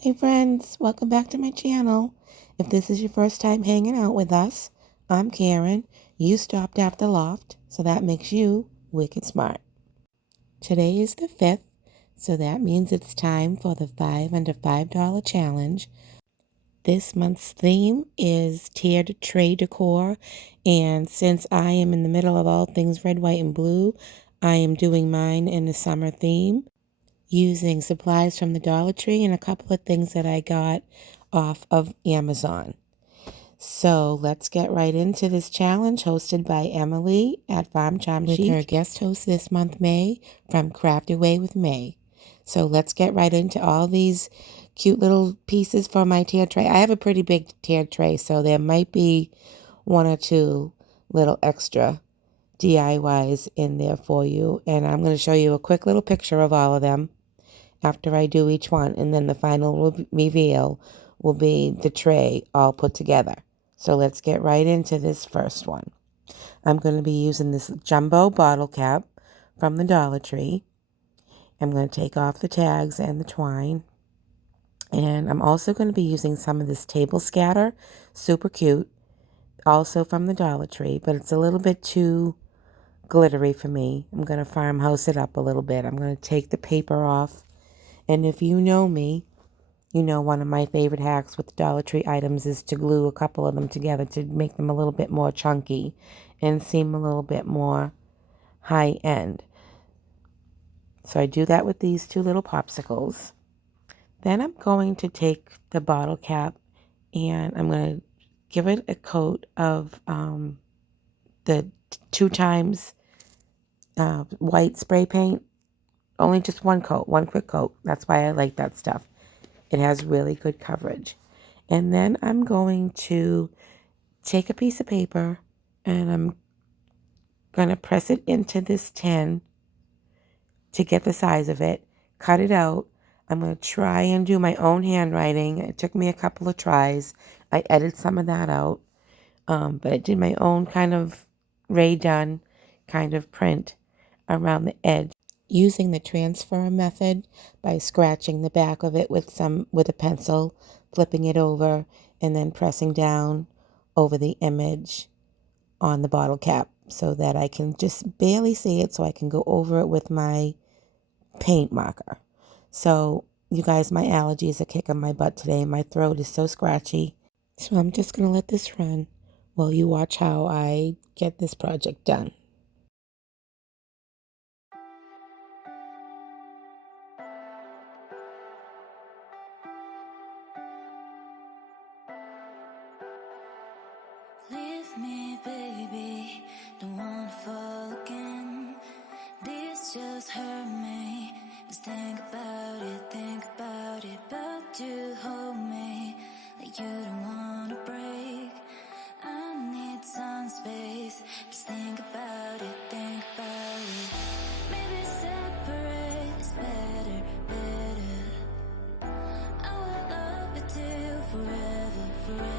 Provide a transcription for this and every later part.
Hey friends, welcome back to my channel. If this is your first time hanging out with us, I'm Karen. You stopped at the loft, so that makes you wicked smart. Today is the 5th, so that means it's time for the 5 under $5 challenge. This month's theme is tiered tray decor, and since I am in the middle of all things red, white, and blue, I am doing mine in the summer theme, using supplies from the Dollar Tree and a couple of things that I got off of Amazon. So let's get right into this challenge hosted by Emily at Farm Charm Chic, with her guest host this month, May, from Craft Away with May. So let's get right into all these cute little pieces for my tiered tray. I have a pretty big tiered tray, so there might be one or two little extra DIYs in there for you. And I'm going to show you a quick little picture of all of them after I do each one, and then the final reveal will be the tray all put together. So let's get right into this first one. I'm going to be using this jumbo bottle cap from the Dollar Tree. I'm going to take off the tags and the twine. And I'm also going to be using some of this table scatter, super cute, also from the Dollar Tree, but it's a little bit too glittery for me. I'm going to farmhouse it up a little bit. I'm going to take the paper off. And if you know me, you know one of my favorite hacks with the Dollar Tree items is to glue a couple of them together to make them a little bit more chunky and seem a little bit more high end. So I do that with these two little popsicles. Then I'm going to take the bottle cap and I'm going to give it a coat of the 2 times white spray paint. Only just one coat, one quick coat. That's why I like that stuff. It has really good coverage. And then I'm going to take a piece of paper and I'm going to press it into this tin to get the size of it, cut it out. I'm going to try and do my own handwriting. It took me a couple of tries. I edited some of that out, but I did my own kind of Ray Dunn kind of print around the edge, using the transfer method by scratching the back of it with a pencil, flipping it over, and then pressing down over the image on the bottle cap so that I can just barely see it, so I can go over it with my paint marker. So you guys, my allergies are kicking my butt today. My throat is so scratchy. So I'm just going to let this run while you watch how I get this project done. Leave me, baby, don't wanna fall again. This just hurt me. Just think about it, but you hold me like you don't wanna break. I need some space. Just think about it, Maybe separate is better, better. I will love you till forever, forever.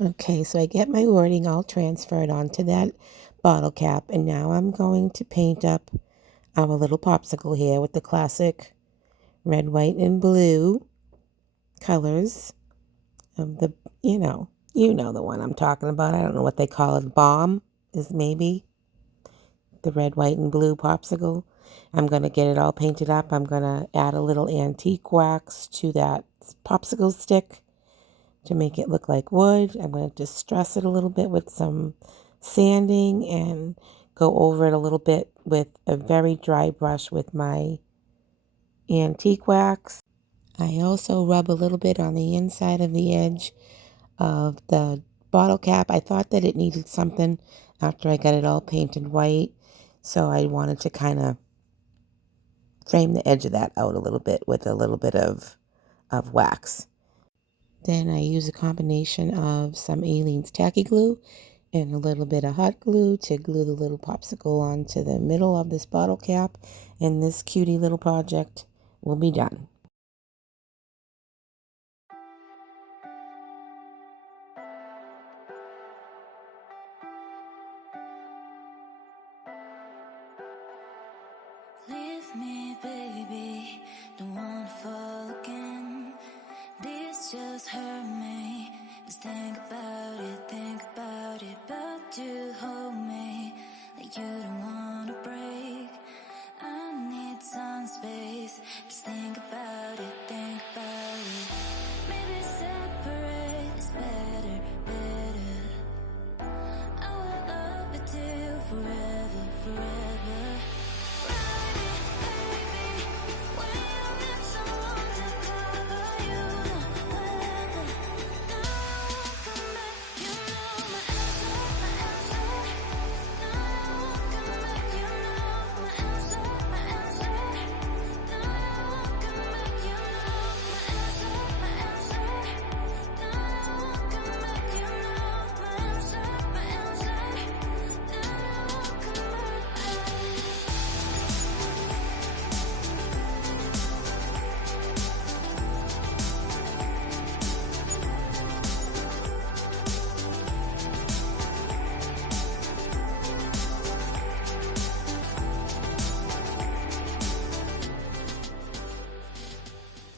Okay, so I get my wording all transferred onto that bottle cap, and now I'm going to paint up our little popsicle here with the classic red, white, and blue colors of the, you know the one I'm talking about. I don't know what they call it. Bomb is maybe the red, white, and blue popsicle. I'm going to get it all painted up. I'm going to add a little antique wax to that popsicle stick to make it look like wood. I'm going to distress it a little bit with some sanding and go over it a little bit with a very dry brush with my antique wax. I also rub a little bit on the inside of the edge of the bottle cap. I thought that it needed something after I got it all painted white, so I wanted to kind of frame the edge of that out a little bit with a little bit of wax. Then I use a combination of some Aleene's tacky glue and a little bit of hot glue to glue the little popsicle onto the middle of this bottle cap, and this cutie little project will be done. Leave me, baby, don't wanna fall again. This just hurt me. Just think about it, but you hold me like you don't wanna break. I need some space. Just think about it, Maybe separate is better, better. I will love you till forever, forever.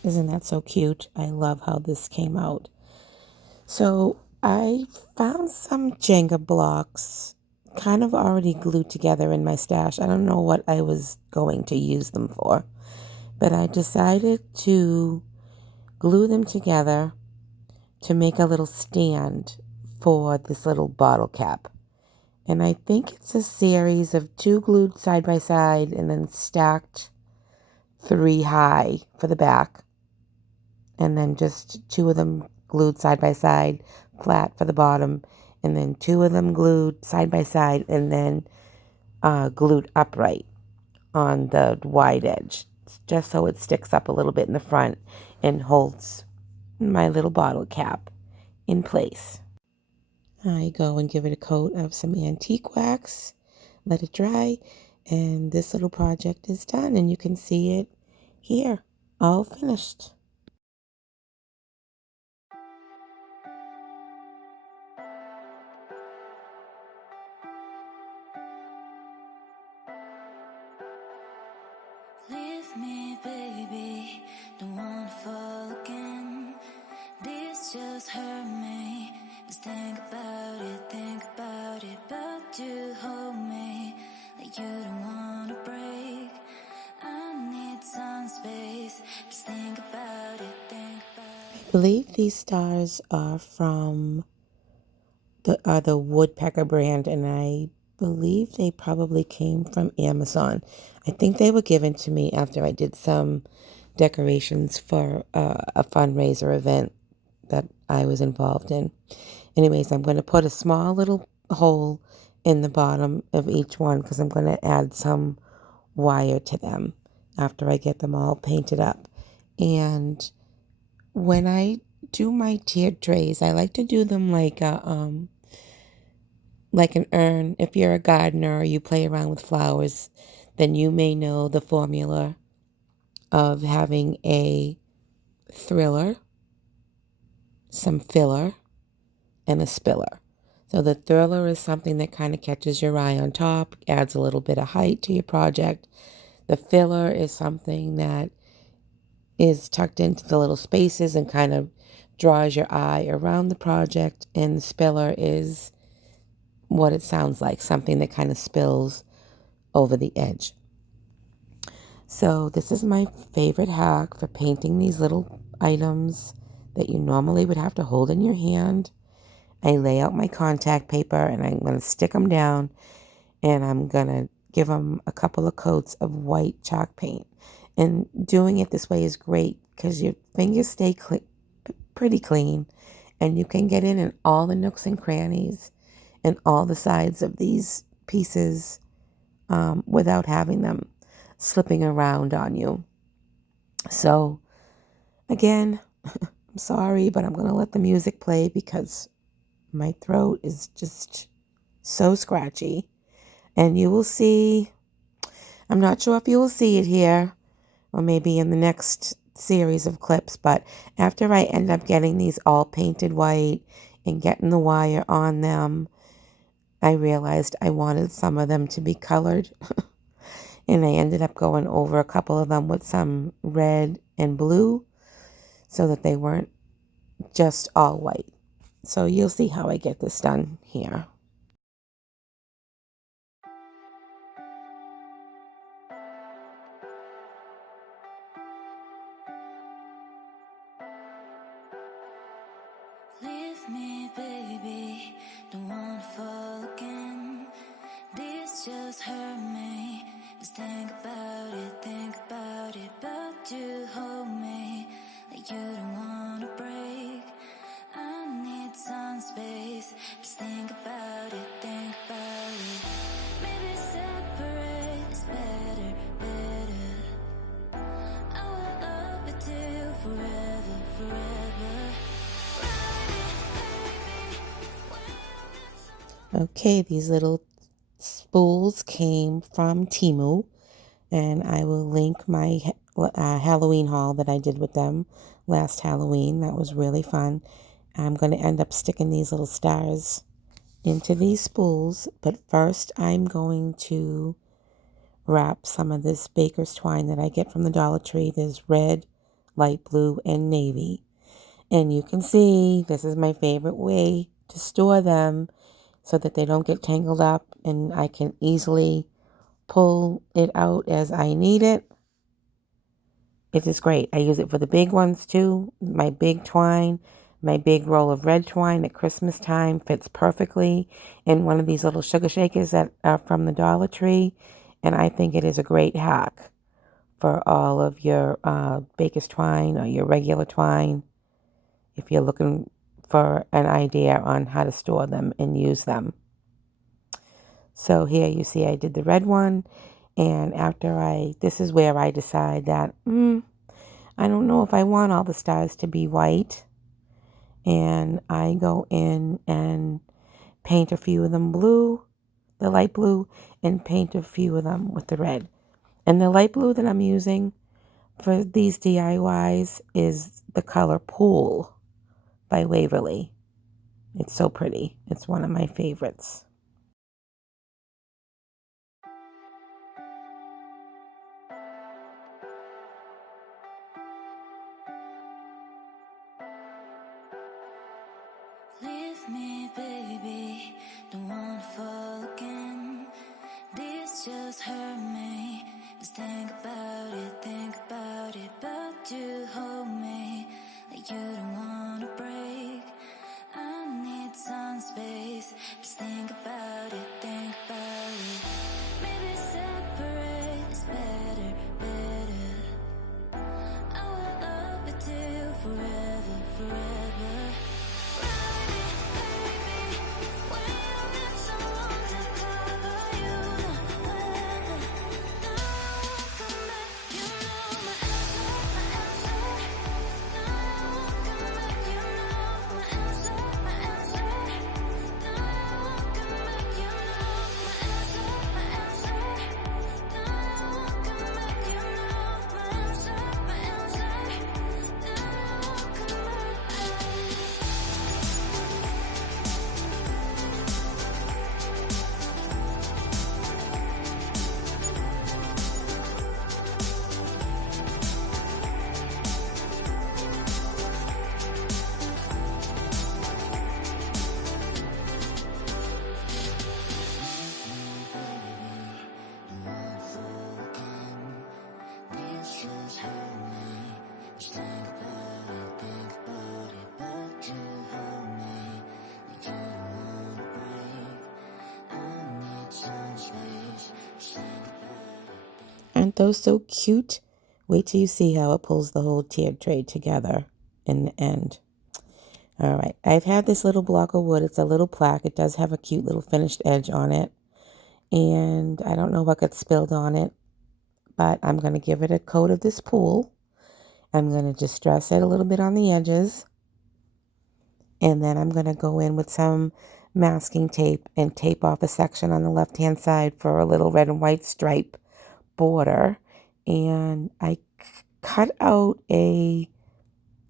Isn't that so cute? I love how this came out. So I found some Jenga blocks kind of already glued together in my stash. I don't know what I was going to use them for, but I decided to glue them together to make a little stand for this little bottle cap. And I think it's a series of 2 glued side by side and then stacked 3 high for the back. And then just 2 of them glued side by side, flat for the bottom. And then 2 of them glued side by side and then glued upright on the wide edge, just so it sticks up a little bit in the front and holds my little bottle cap in place. I go and give it a coat of some antique wax, let it dry, and this little project is done, and you can see it here, all finished. Leave me, baby, don't wanna fall again. This just hurt me. Just think about it, but you hold me like you don't wanna break. I need some space. Just think about it, I believe these stars are from the Woodpecker brand, and I believe they probably came from Amazon. I think they were given to me after I did some decorations for a fundraiser event that I was involved in. Anyways, I'm going to put a small little hole in the bottom of each one because I'm going to add some wire to them after I get them all painted up. And when I do my tiered trays, I like to do them like an urn. If you're a gardener or you play around with flowers, then you may know the formula of having a thriller, some filler, and a spiller. So the thriller is something that kind of catches your eye on top, adds a little bit of height to your project. The filler is something that is tucked into the little spaces and kind of draws your eye around the project. And the spiller is what it sounds like, something that kind of spills over the edge. So this is my favorite hack for painting these little items that you normally would have to hold in your hand. I lay out my contact paper and I'm going to stick them down, and I'm going to give them a couple of coats of white chalk paint. And doing it this way is great because your fingers stay pretty clean, and you can get in all the nooks and crannies and all the sides of these pieces without having them slipping around on you. So again, I'm sorry, but I'm going to let the music play because my throat is just so scratchy. And you will see, I'm not sure if you will see it here or maybe in the next series of clips, but after I end up getting these all painted white and getting the wire on them, I realized I wanted some of them to be colored. And I ended up going over a couple of them with some red and blue so that they weren't just all white. So you'll see how I get this done here. Leave me, baby, don't wanna fall again. This just hurt me. Just think about it, but you hold me like you don't wanna break. I need some space. Just think about it, maybe separate is better, better. I will love you till forever, forever. Okay, these little spools came from Temu, and I will link my Halloween haul that I did with them last Halloween. That was really fun. I'm going to end up sticking these little stars into these spools, but first I'm going to wrap some of this baker's twine that I get from the Dollar Tree. There's red, light blue, and navy. And you can see this is my favorite way to store them so that they don't get tangled up and I can easily pull it out as I need it. It is great. I use it for the big ones too. My big twine, my big roll of red twine at Christmas time fits perfectly in one of these little sugar shakers that are from the Dollar Tree. And I think it is a great hack for all of your baker's twine or your regular twine if you're looking for an idea on how to store them and use them. So here you see I did the red one, and this is where I decide that I don't know if I want all the stars to be white, and I go in and paint a few of them blue, the light blue, and paint a few of them with the red. And the light blue that I'm using for these DIYs is the color Pool by Waverly. It's so pretty. It's one of my favorites. Leave me, baby, don't wanna fall again. This just hurt me. Just think about it, but you hold me like you don't wanna break. I need some space. Just think about it, maybe separate is better, better. I will love you till forever, forever. When you need someone to cover you, weather. Aren't those so cute? Wait till you see how it pulls the whole tiered tray together in the end. All right, I've had this little block of wood. It's a little plaque. It does have a cute little finished edge on it. And I don't know what got spilled on it, but I'm going to give it a coat of this pool. I'm going to distress it a little bit on the edges. And then I'm going to go in with some masking tape and tape off a section on the left-hand side for a little red and white stripe border. And I cut out a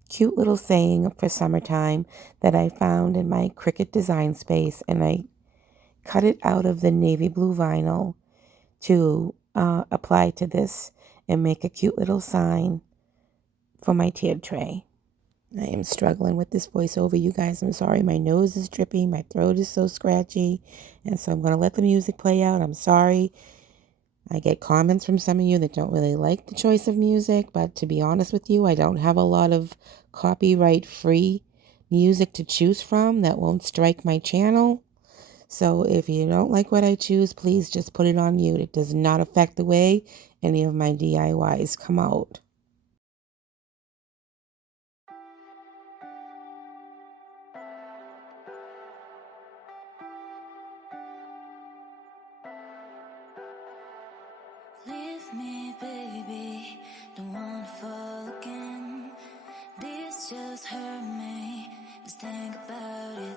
cute little saying for summertime that I found in my Cricut design space, and I cut it out of the navy blue vinyl to apply to this and make a cute little sign for my tiered tray. I am struggling with this voiceover, you guys. I'm sorry, my nose is drippy, my throat is so scratchy, and so I'm going to let the music play out. I'm sorry. I get comments from some of you that don't really like the choice of music, but to be honest with you, I don't have a lot of copyright-free music to choose from that won't strike my channel. So if you don't like what I choose, please just put it on mute. It does not affect the way any of my DIYs come out. Leave me, baby, don't wanna fall again. This just hurt me. Just think about it,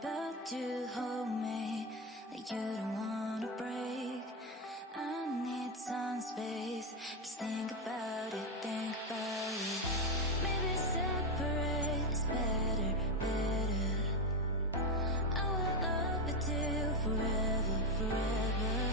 but you hold me like you don't wanna break. I need some space. Just think about it, Maybe separate is better, better. I will love you till forever, forever.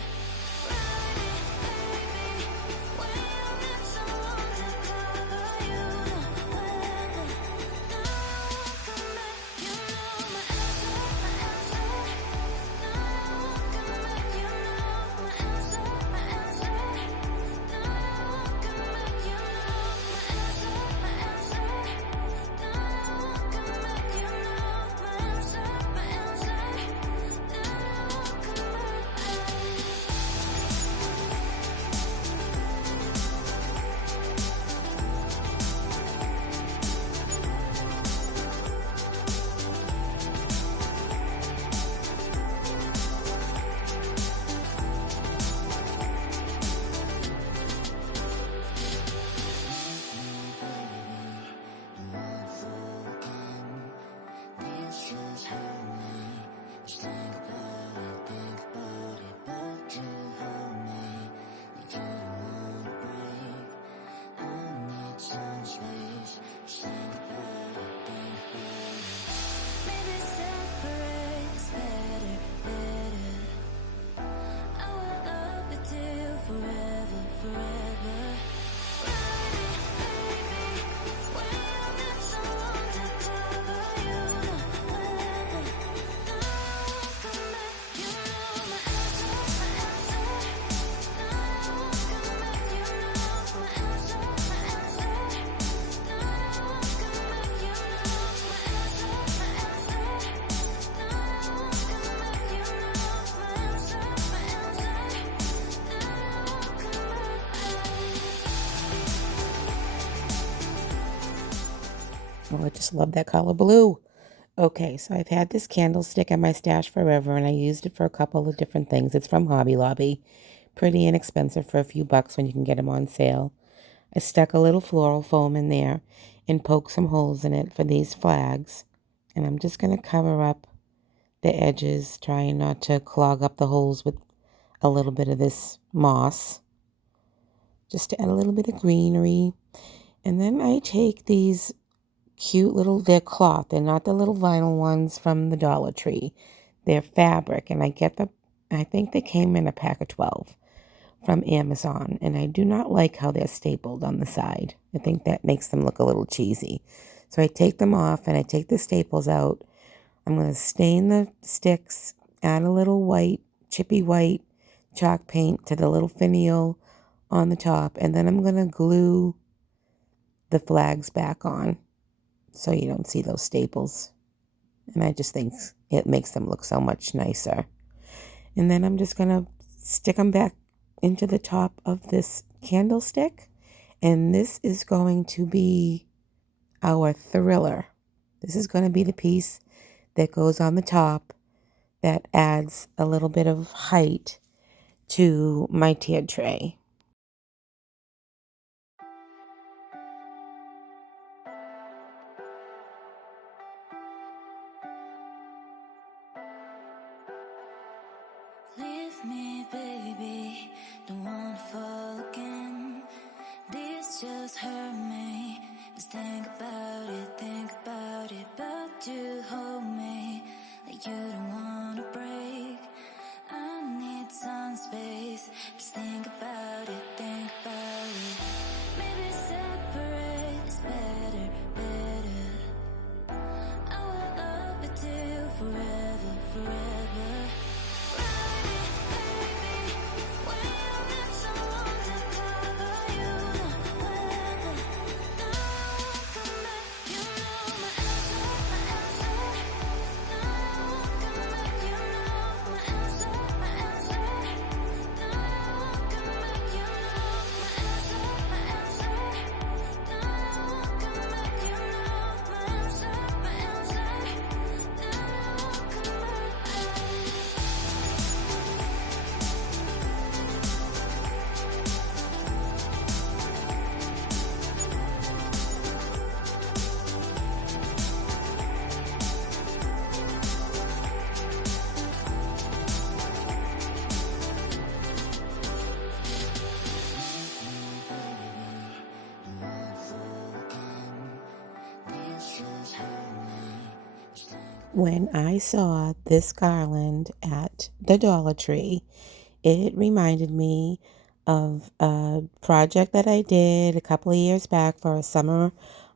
Oh, I just love that color blue. Okay, so I've had this candlestick in my stash forever, and I used it for a couple of different things. It's from Hobby Lobby. Pretty inexpensive for a few bucks when you can get them on sale. I stuck a little floral foam in there and poked some holes in it for these flags. And I'm just going to cover up the edges, trying not to clog up the holes with a little bit of this moss, just to add a little bit of greenery. And then I take these cute little, they're cloth, they're not the little vinyl ones from the Dollar Tree. They're fabric, and I think they came in a pack of 12 from Amazon, and I do not like how they're stapled on the side. I think that makes them look a little cheesy. So I take them off and I take the staples out. I'm going to stain the sticks, add a little white, chippy white chalk paint to the little finial on the top, and then I'm going to glue the flags back on so you don't see those staples. And I just think it makes them look so much nicer. And then I'm just going to stick them back into the top of this candlestick, and this is going to be our thriller. This is going to be the piece that goes on the top that adds a little bit of height to my tier tray. Leave me, baby, don't wanna fall again. This just hurt me. Just think about it, but you hold me like you don't wanna break. I need some space. Just think about it, maybe separate is better, better. I will love it till forever, forever. When I saw this garland at the Dollar Tree, it reminded me of a project that I did a couple of years back for a summer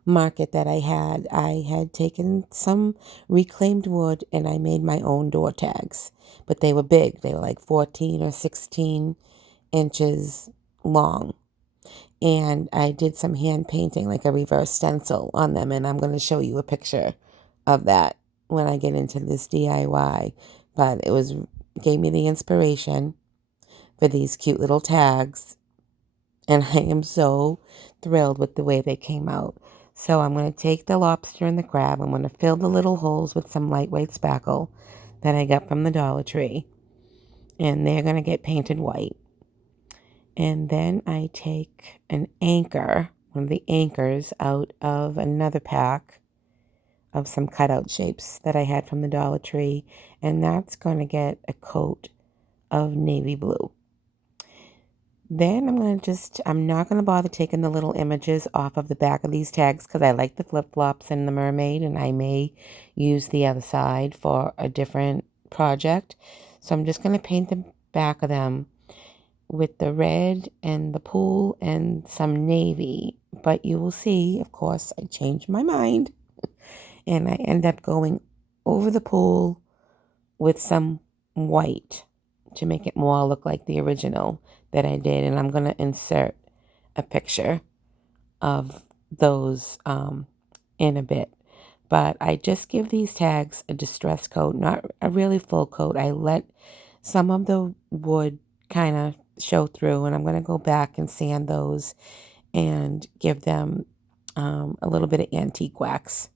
market that I had. I had taken some reclaimed wood and I made my own door tags, but they were big. They were like 14 or 16 inches long. And I did some hand painting, like a reverse stencil on them, and I'm going to show you a picture of that when I get into this DIY. But gave me the inspiration for these cute little tags, and I am so thrilled with the way they came out. So I'm going to take the lobster and the crab. I'm going to fill the little holes with some lightweight spackle that I got from the Dollar Tree, and they're going to get painted white. And then I take an anchor, one of the anchors, out of another pack of some cutout shapes that I had from the Dollar Tree, and that's going to get a coat of navy blue. Then I'm not going to bother taking the little images off of the back of these tags because I like the flip-flops and the mermaid, and I may use the other side for a different project. So I'm just going to paint the back of them with the red and the pool and some navy. But you will see, of course, I changed my mind and I end up going over the pool with some white to make it more look like the original that I did. And I'm going to insert a picture of those in a bit. But I just give these tags a distress coat, not a really full coat. I let some of the wood kind of show through, and I'm going to go back and sand those and give them a little bit of antique wax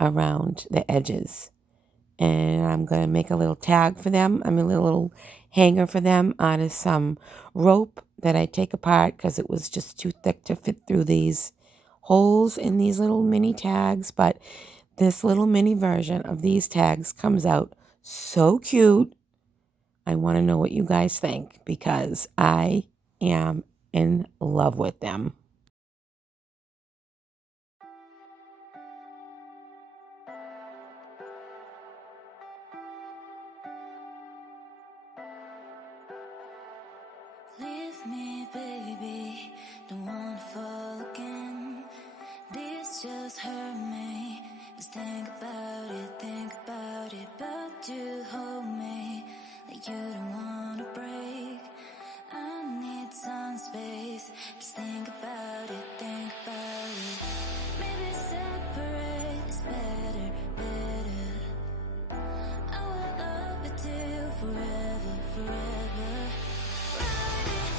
around the edges. And I'm going to make a little tag for them. A little hanger for them out of some rope that I take apart because it was just too thick to fit through these holes in these little mini tags. But this little mini version of these tags comes out so cute. I want to know what you guys think because I am in love with them. Leave me, baby, don't wanna fall again. This just hurt me. Just think about it, but you hold me like you don't wanna break. I need some space. Just think about it, maybe separate is better, better. I will love it till forever, forever. Ride it,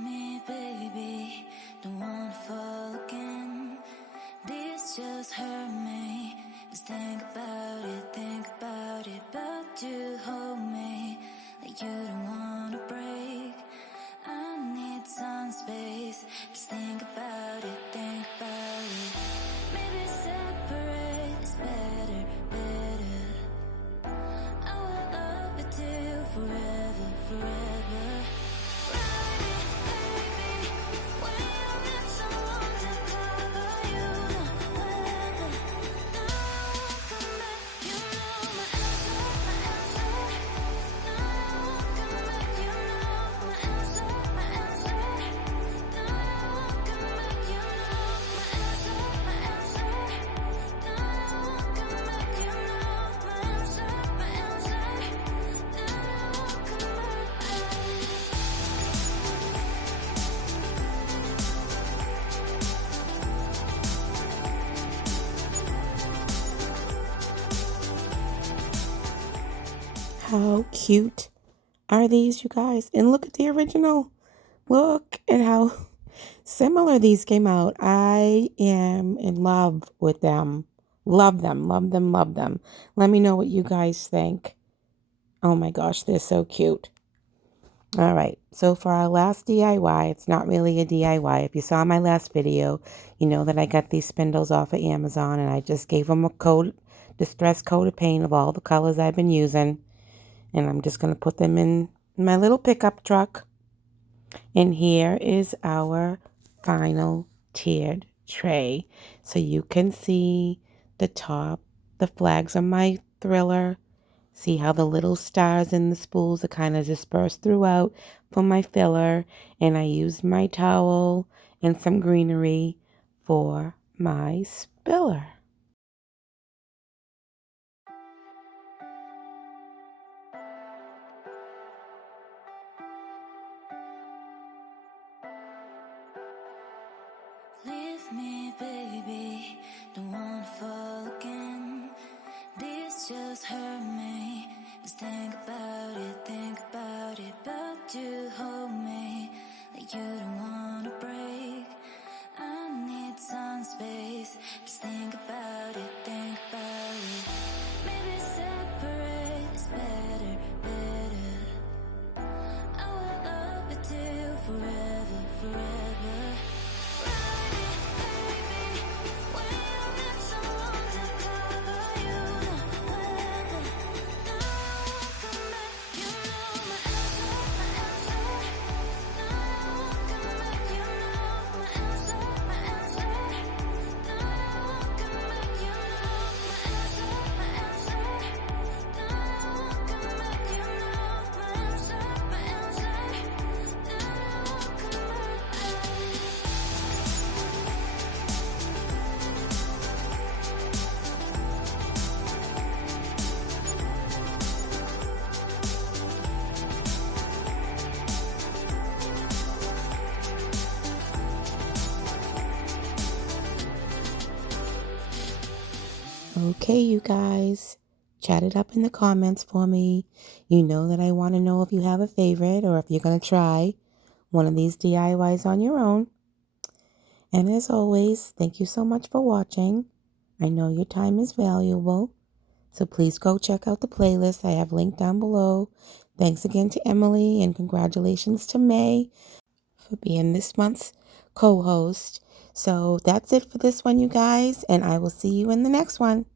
me, baby, don't wanna fall again. This just hurt me. Just think about it, but you hold me like you don't wanna break. I need some space. Just think about it, think about it. Maybe separate is better, better. I will love you till forever, forever. Ride it, baby, when you need someone to cover you, the weather. Now I won't come back, you know my answer, my answer. Now I won't come back, you know my answer, my answer. Now I won't come back, you know my answer, my answer. Now I won't come back, you know my answer, my answer. Now I won't come back. How cute are these, you guys? And look at the original. Look at how similar these came out. I am in love with them. Love them, love them, love them. Let me know what you guys think. Oh my gosh, they're so cute. All right, so for our last DIY, it's not really a DIY. If you saw my last video, you know that I got these spindles off of Amazon and I just gave them a coat, distress coat of paint of all the colors I've been using. And I'm just going to put them in my little pickup truck. And here is our final tiered tray. So you can see the top, the flags on my thriller. See how the little stars in the spools are kind of dispersed throughout for my filler. And I used my towel and some greenery for my spiller. Leave me, baby, don't wanna fall again. This just hurt me. Just think about it, but you hold me like you don't wanna break. I need some space. Just think about it, think about it. Maybe separate is better, better. I will love you till forever, forever. Ride it, baby, when you need someone to cover you, the weather. Now I won't come back, you know my answer, my answer. Now I won't come back, you know my answer, my answer. Now I won't come back, you know my answer, my answer. Now I won't come back, you know my answer, my answer. Now I won't come back. Okay, you guys, chat it up in the comments for me. You know that I want to know if you have a favorite or if you're going to try one of these DIYs on your own. And as always, thank you so much for watching. I know your time is valuable, so please go check out the playlist I have linked down below. Thanks again to Emily and congratulations to May for being this month's co-host. So that's it for this one, you guys, and I will see you in the next one.